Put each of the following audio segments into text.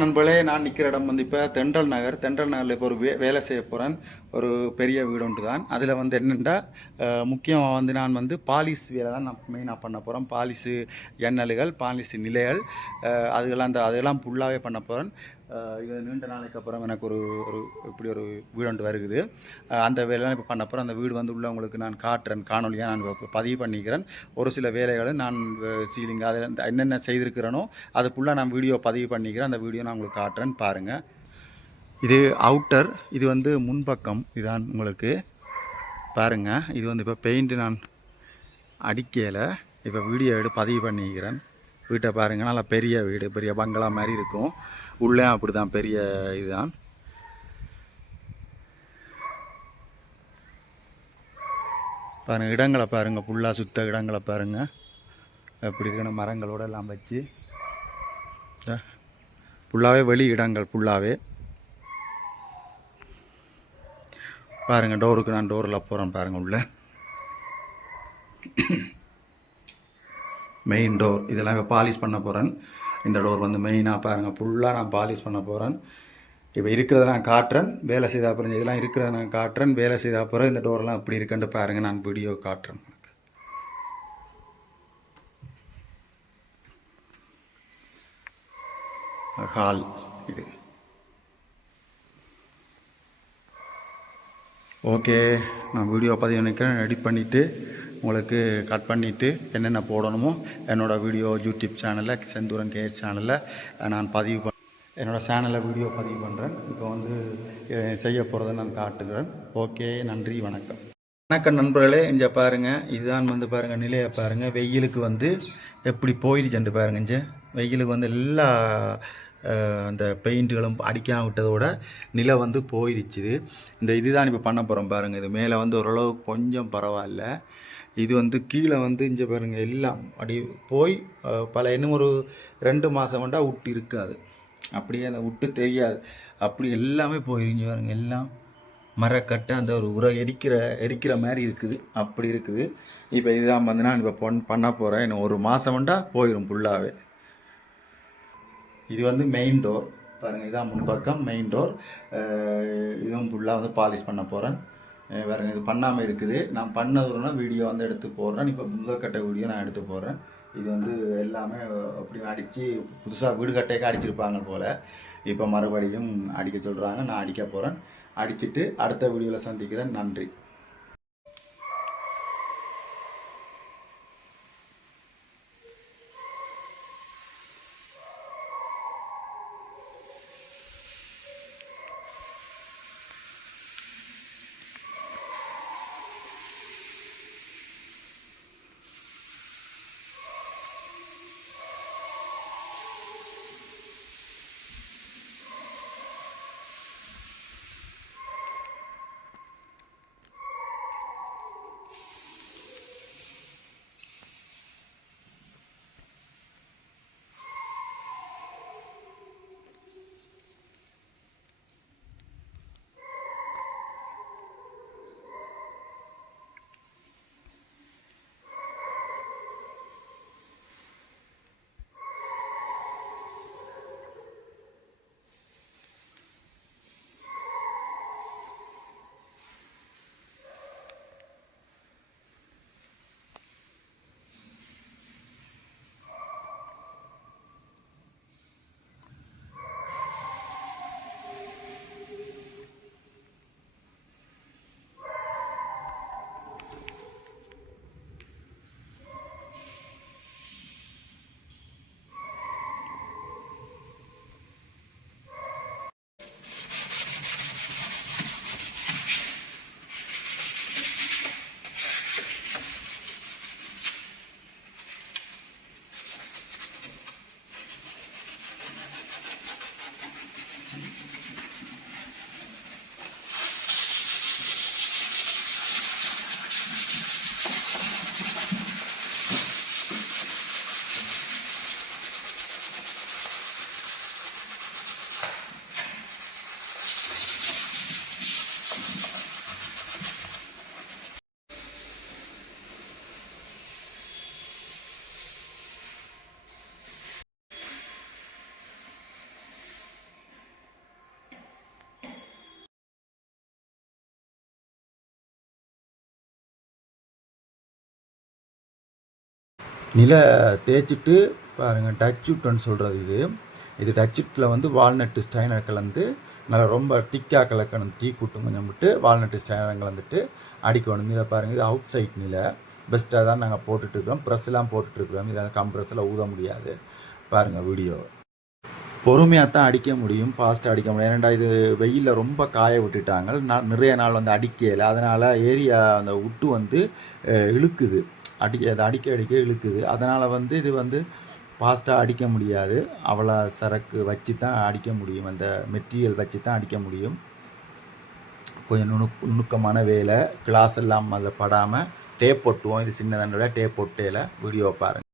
நண்பர்களே, நான் நிற்கிற இடம் வந்து இப்போ தென்றல் நகர். தென்றல் நகரில் இப்போ ஒரு வேலை செய்ய போகிறேன். ஒரு பெரிய வீடு ஒன்று தான். அதில் வந்து என்னென்னா, முக்கியமாக வந்து நான் வந்து பாலிஷ் வேலை தான் நான் மெயினாக பண்ண போகிறேன். பாலிஷு எண்ணலுகள், பாலிஷு நிலைகள், அதெல்லாம் ஃபுல்லாகவே பண்ண போகிறேன். இது நீண்ட நாளைக்கு அப்புறம் எனக்கு ஒரு ஒரு இப்படி ஒரு வீடு ஒன்று வருகுது. அந்த வேலைலாம் இப்போ பண்ண போகிறேன். அந்த வீடு வந்து உள்ளவங்களுக்கு நான் காட்டுறேன், காணொலியாக நான் பதிவு பண்ணிக்கிறேன். ஒரு சில வேலைகளை நான் சீலிங் அதில் என்னென்ன செய்திருக்கிறேனோ அது ஃபுல்லாக நான் வீடியோ பதிவு பண்ணிக்கிறேன். அந்த வீடியோ நான் உங்களுக்கு காட்டுறேன்னு பாருங்கள். இது அவுட்டர், இது வந்து முன்பக்கம். இதுதான் உங்களுக்கு பாருங்கள். இது வந்து இப்போ பெயிண்ட்டு நான் அடிக்கலை, இப்போ வீடியோ எடுத்து பதிவு பண்ணிக்கிறேன். வீட்டை பாருங்கள், நல்லா பெரிய வீடு, பெரிய பங்களா மாதிரி இருக்கும். உள்ளே அப்படி தான் பெரிய இதுதான். பாருங்கள், இடங்களை பாருங்கள், ஃபுல்லாக சுத்த இடங்களை பாருங்கள் எப்படி இருக்கணும். மரங்களோடு எல்லாம் வச்சு ஃபுல்லாகவே வெளி இடங்கள் ஃபுல்லாகவே பாருங்கள். டோருக்கு நான் டோரில் போகிறேன் பாருங்கள். உள்ள மெயின் டோர் இதெல்லாம் இப்போ பாலிஷ் பண்ண போகிறேன். இந்த டோர் வந்து மெயினாக பாருங்கள், ஃபுல்லாக நான் பாலிஷ் பண்ண போகிறேன். இப்போ இருக்கிறத நான் காட்டுறேன், வேலை செய்த அப்புறம் இதெல்லாம் இருக்கிறத நான் காட்டுறேன். வேலை செய்த அப்புறம் இந்த டோரெல்லாம் எப்படி இருக்குன்னு பாருங்கள், நான் வீடியோ காட்டுறேன். ஹால் இது. ஓகே, நான் வீடியோ பதிவு நினைக்கிறேன். எடிட் பண்ணிவிட்டு உங்களுக்கு கட் பண்ணிவிட்டு என்னென்ன போடணுமோ என்னோடய வீடியோ யூடியூப் சேனலில் செந்தூரன் கேஎச் சேனலில் நான் என்னோடய சேனலில் வீடியோ பதிவு பண்ணுறேன். இப்போ வந்து செய்ய போகிறத நான் காட்டுகிறேன். ஓகே, நன்றி, வணக்கம். வணக்கம் நண்பர்களே, இங்கே பாருங்கள். இதுதான் வந்து பாருங்கள், நிலையை பாருங்கள். வெயிலுக்கு வந்து எப்படி போயிடுச்சுட்டு பாருங்கள். இங்கே வெயிலுக்கு வந்து எல்லா அந்த பெயிண்ட்டுகளும் அடிக்காம விட்டதோட நிலை வந்து போயிடுச்சு. இதுதான் இப்போ பண்ண போகிறோம் பாருங்கள். இது மேலே வந்து ஓரளவுக்கு கொஞ்சம் பரவாயில்ல. இது வந்து கீழே வந்து இங்கே பாருங்கள், எல்லாம் அப்படி போய் இன்னும் ஒரு 2 மாதம் வேண்டாம் விட்டு இருக்காது. அப்படியே அந்த விட்டு தெரியாது. அப்படி எல்லாமே போயிருங்க பாருங்கள். எல்லாம் மரக்கட்டை அந்த ஒரு எரிக்கிற மாதிரி இருக்குது. அப்படி இருக்குது. இப்போ இதுதான் வந்து நான் இப்போ பண்ண போகிறேன். இன்னும் 1 மாதம் வேண்டாம் போயிடும் ஃபுல்லாகவே. இது வந்து மெயின் டோர் பாருங்கள். இதுதான் முன்பக்கம் மெயின் டோர். இதுவும் ஃபுல்லாக வந்து பாலிஷ் பண்ண போகிறேன். வேறு இது பண்ணாமல் இருக்குது. நான் பண்ணதுன்னா வீடியோ வந்து எடுத்து போடுறேன். இப்போ முதற்கட்ட வீடியோ நான் எடுத்து போடுறேன். இது வந்து எல்லாமே அப்படி அடித்து புதுசாக வீடு கட்டையாக அடிச்சிருப்பாங்க போல். இப்போ மறுபடியும் அடிக்க சொல்கிறாங்க. நான் அடிக்க போகிறேன். அடிச்சுட்டு அடுத்த வீடியோவில் சந்திக்கிறேன். நன்றி. நில தேய்ச்சிட்டு பாருங்கள். டச்சுட்டுன்னு சொல்கிறது இது டச்சுட்டில் வந்து வால்நட்டு ஸ்டைனர் கலந்து நல்லா ரொம்ப திக்காக கலக்கணும். டீ கூட்டும் கொஞ்சம் விட்டு வால்நட்டு ஸ்டைனர் கலந்துட்டு அடிக்கணும். நில பாருங்கள், இது அவுட் சைட் நில பெஸ்ட்டாக தான் நாங்கள் போட்டுட்ருக்கோம். ப்ரெஸ்லாம் போட்டுட்ருக்குறோம். இதில் கம்ப்ரெஸ்ஸில் ஊத முடியாது. பாருங்கள் வீடியோ. பொறுமையாக தான் அடிக்க முடியும், ஃபாஸ்ட்டாக அடிக்க முடியும். ஏன்னா இது வெயிலில் ரொம்ப காய விட்டுட்டாங்க. நிறைய நாள் வந்து அடிக்கலை. அதனால் ஏரியா அந்த உட்டு வந்து இழுக்குது. அதை அடிக்க இழுக்குது. அதனால் வந்து இது வந்து ஃபாஸ்ட்டாக அடிக்க முடியாது. அவ்வளோ சரக்கு வச்சு தான் அடிக்க முடியும். அந்த மெட்டீரியல் வச்சு தான் அடிக்க முடியும். கொஞ்சம் நுணுக்கமான வேலை. கிளாஸ் எல்லாம் அதில் படாமல் டேப் போட்டுவோம். இது சின்ன தண்டோட டேப் போட்டேல வீடியோவை பாருங்கள்.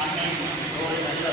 பண்ணை ரோடு நல்ல